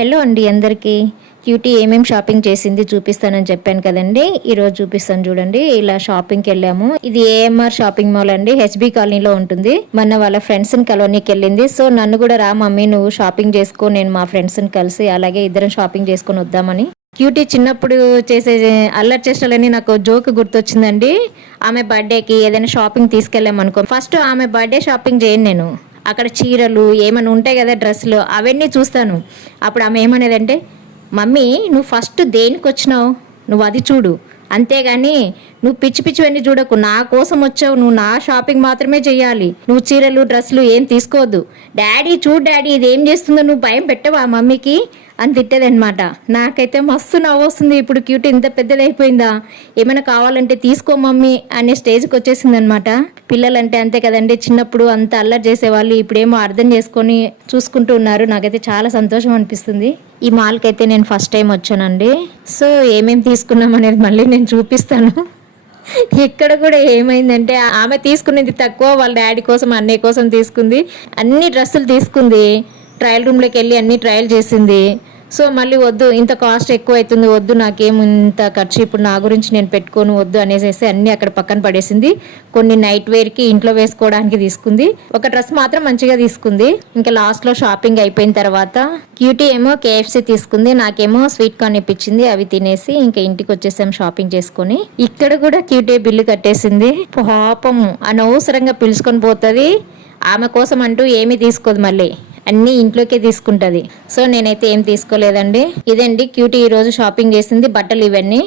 Hello అండి అందరికీ. Cutie ఏమేమి షాపింగ్ చేసింది చూపిస్తానని చెప్పాను కదండి. ఈరోజు చూపిస్తాను చూడండి. ఇలా షాపింగ్కి వెళ్ళాము. ఇది ఏఎంఆర్ షాపింగ్ మాల్ అండి, హెచ్బి కాలనీలో ఉంటుంది. మొన్న వాళ్ళ ఫ్రెండ్స్ని కలవనీకి వెళ్ళింది. సో నన్ను కూడా రా మమ్మీ నువ్వు షాపింగ్ చేసుకో, నేను మా ఫ్రెండ్స్ని కలిసి అలాగే ఇద్దరం షాపింగ్ చేసుకొని వద్దామని. క్యూటీ చిన్నప్పుడు చేసే అల్లరి చేష్టలని నాకు జోక్ గుర్తొచ్చిందండి. ఆమె బర్త్డేకి ఏదైనా షాపింగ్ తీసుకెళ్ళామనుకో, ఫస్ట్ ఆమె బర్త్డే షాపింగ్ చేయను నేను. అక్కడ చీరలు ఏమైనా ఉంటాయి కదా, డ్రెస్సులు అవన్నీ చూస్తాను. అప్పుడు ఆమె ఏమనేదంటే, మమ్మీ నువ్వు ఫస్ట్ దేనికి వచ్చినావు, నువ్వు అది చూడు, అంతేగాని నువ్వు పిచ్చి పిచ్చివన్నీ చూడకు, నా కోసం వచ్చావు, నువ్వు నా షాపింగ్ మాత్రమే చెయ్యాలి, నువ్వు చీరలు డ్రెస్సులు ఏం తీసుకోవద్దు. డాడీ చూడు డాడీ ఇది ఏం చేస్తుందో, నువ్వు భయం పెట్టవా మమ్మీకి అని తిట్టేదనమాట. నాకైతే మస్తు నవ్వు వస్తుంది. ఇప్పుడు క్యూటీ ఇంత పెద్దదైపోయిందా, ఏమైనా కావాలంటే తీసుకో మమ్మీ అనే స్టేజ్కి వచ్చేసింది అనమాట. పిల్లలంటే అంతే కదండి, చిన్నప్పుడు అంత అల్లరి చేసేవాళ్ళు ఇప్పుడేమో అర్థం చేసుకొని చూసుకుంటూ ఉన్నారు. నాకైతే చాలా సంతోషం అనిపిస్తుంది. ఈ మాల్కి అయితే నేను ఫస్ట్ టైం వచ్చానండి. సో ఏమేమి తీసుకున్నాం అనేది మళ్ళీ నేను చూపిస్తాను. ఇక్కడ కూడా ఏమైందంటే ఆమె తీసుకునేది తక్కువ, వాళ్ళ డాడీ కోసం అన్నయ్య కోసం తీసుకుంది. అన్ని డ్రెస్సులు తీసుకుంది, ట్రయల్ రూమ్లోకి వెళ్ళి అన్ని ట్రయల్ చేసింది. సో మళ్ళీ వద్దు, ఇంత కాస్ట్ ఎక్కువ అవుతుంది, వద్దు నాకేం ఇంత ఖర్చు ఇప్పుడు నా గురించి నేను పెట్టుకోను వద్దు అనేసి అన్నీ అక్కడ పక్కన పడేసింది. కొన్ని నైట్ వేర్కి ఇంట్లో వేసుకోవడానికి తీసుకుంది. ఒక డ్రెస్ మాత్రం మంచిగా తీసుకుంది. ఇంకా లాస్ట్లో షాపింగ్ అయిపోయిన తర్వాత క్యూటీ ఏమో కేఎఫ్సీ తీసుకుంది, నాకేమో స్వీట్ కార్న్ ఇప్పించింది. అవి తినేసి ఇంకా ఇంటికి వచ్చేసాం షాపింగ్ చేసుకొని. ఇక్కడ కూడా క్యూటీ బిల్లు కట్టేసింది. పాపం అనవసరంగా పిలుచుకొని పోతుంది. ఆమె కోసం అంటూ ఏమీ తీసుకోదు, మళ్ళీ అన్నీ ఇంట్లోకే తీసుకుంటుంది. సో నేనైతే ఏం తీసుకోలేదండి. ఇదండి క్యూటీ ఈరోజు షాపింగ్ చేసింది, బట్టలు ఇవన్నీ.